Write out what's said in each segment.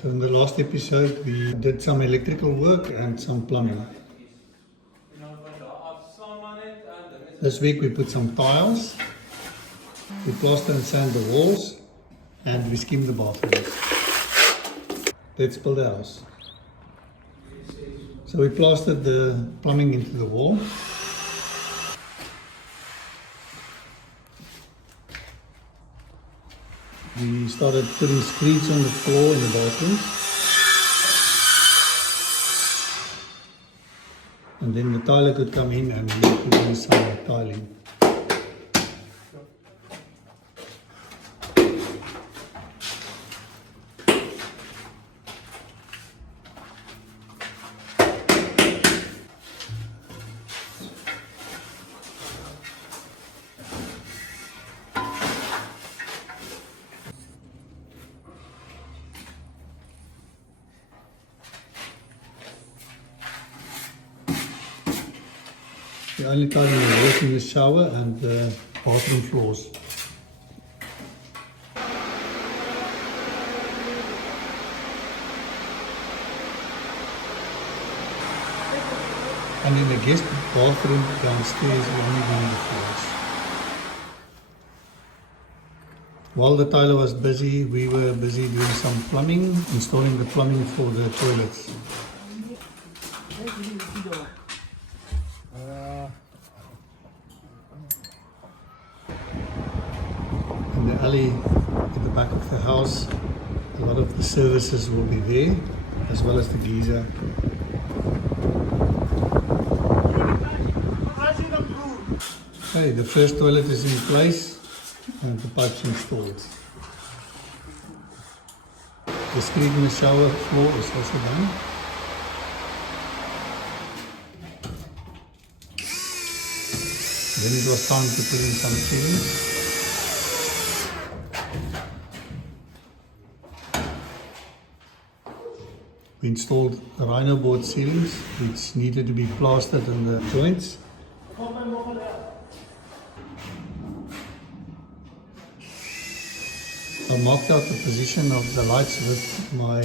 So in the last episode we did some electrical work and some plumbing. This week we put some tiles, we plaster and sand the walls, and we skim the bathrooms. Let's build a house. So we plastered the plumbing into the wall. We started putting screeds on the floor in the bathrooms. And then the tiler could come in and we could do some tiling. The only tiling we work in the shower and the bathroom floors. And in the guest bathroom downstairs we only doing the floors. While the tiler was busy, we were busy doing some plumbing, installing the plumbing for the toilets. In the alley at the back of the house, a lot of the services will be there, as well as the geyser. Okay, the first toilet is in place and the pipes installed. The screed in the shower floor is also done. Then it was time to put in some ceilings. We installed rhino board ceilings which needed to be plastered in the joints. I marked out the position of the lights with my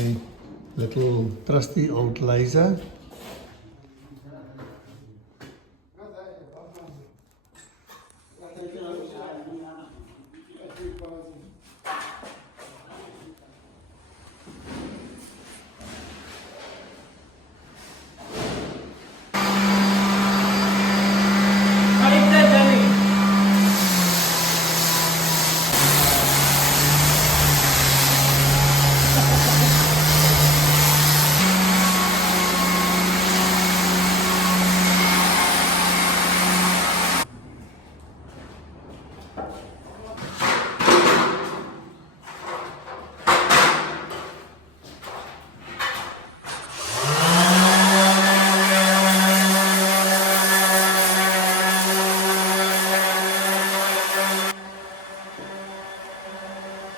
little trusty old laser.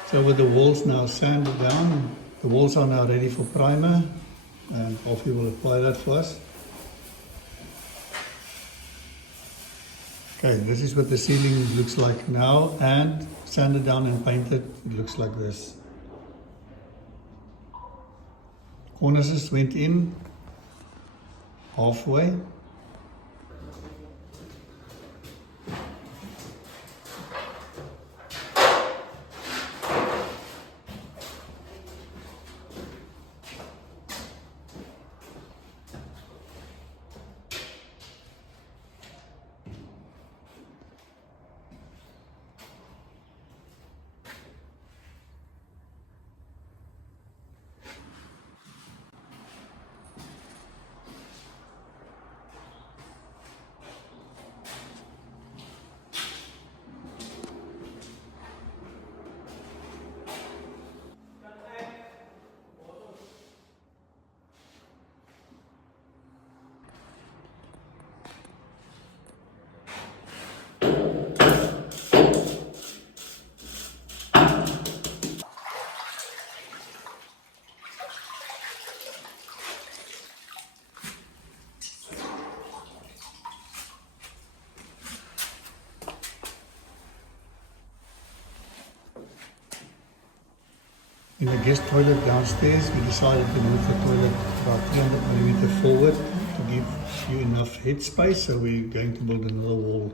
So with the walls now sanded down, the walls are now ready for primer, and Alfie will apply that for us. Okay, this is what the ceiling looks like now, and sanded down and painted, it looks like this. Cornices went in halfway. In the guest toilet downstairs, we decided to move the toilet about 300 millimeter forward to give you enough headspace, so we're going to build another wall.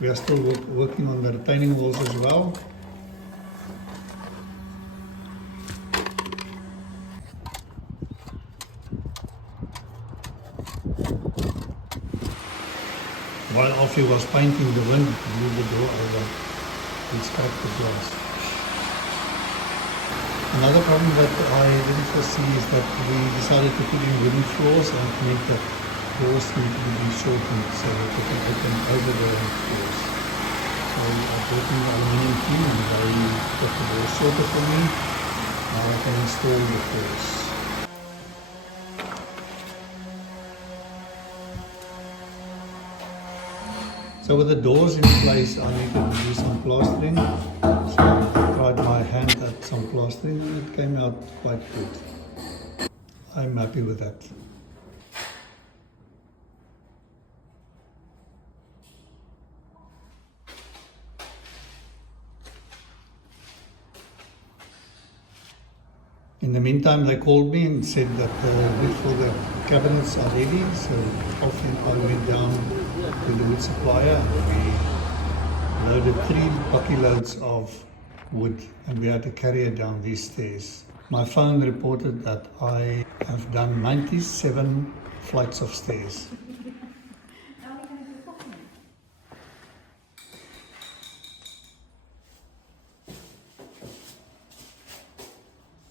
We are still working on the retaining walls as well. While Alfie was painting, the wind blew the door over and cracked the glass. Another problem that I didn't foresee is that we decided to put in wooden floors, and it meant that doors need to be shortened so that they can open over the floors. So I brought in the aluminium team and they got the doors shorter for me. Now I can install the floors. So with the doors in place, I needed to do some plastering. So I tried my hand at some plastering and it came out quite good. I'm happy with that. In the meantime, they called me and said that the wood for the cabinets are ready. So off I went down to the wood supplier and we loaded 3 bucky loads of wood and we had to carry it down these stairs. My phone reported that I have done 97 flights of stairs.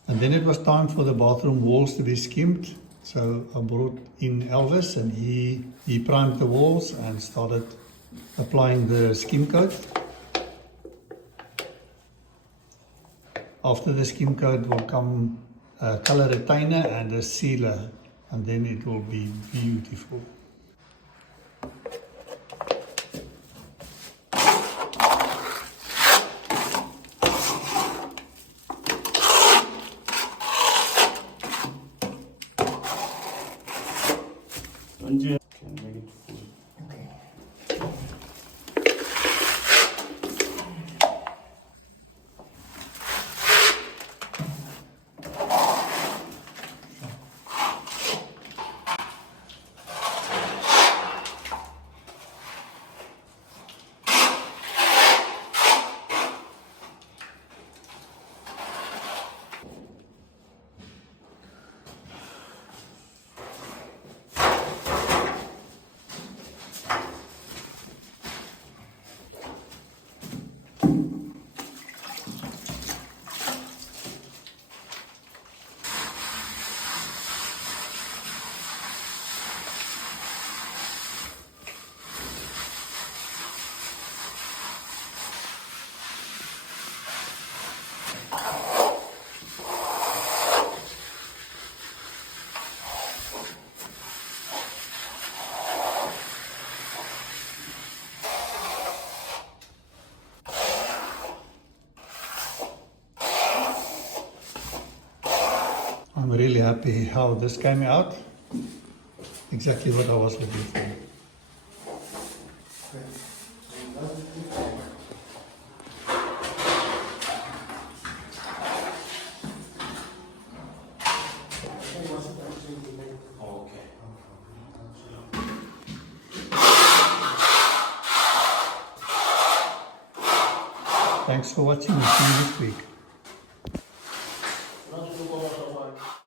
And then it was time for the bathroom walls to be skimmed. So I brought in Elvis and he primed the walls and started applying the skim coat. After the skim coat will come a color retainer and a sealer, and then it will be beautiful. I'm really happy how this came out. Exactly what I was looking for. Thanks for watching. See you next week.